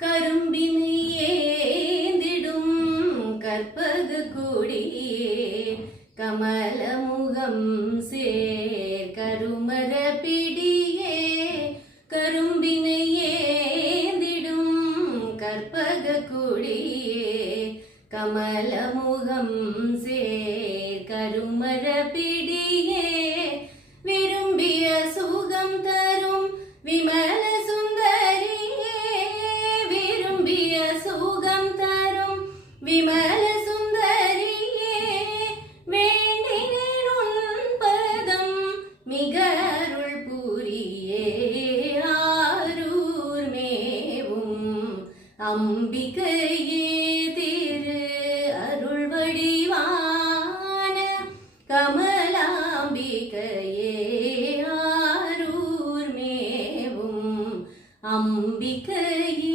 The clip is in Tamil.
கரும்பினை ஏந்திடும் கற்பக கொடியே கமலமுகம் சேர் கருமர பிடியே கரும்பினை ஏந்திடும் கற்பக கொடியே கமலமுகம் சேர் கருமர பிடியே விரும்பிய சுகம் தரும் விமல சுந்தரியே விரும்பிய சுகம் தரும் விமல சுந்தரியே வேண்டினேன் உன் பதம் மிக அருள் புரியே ஆரூர் மேவும் அம்பிகையே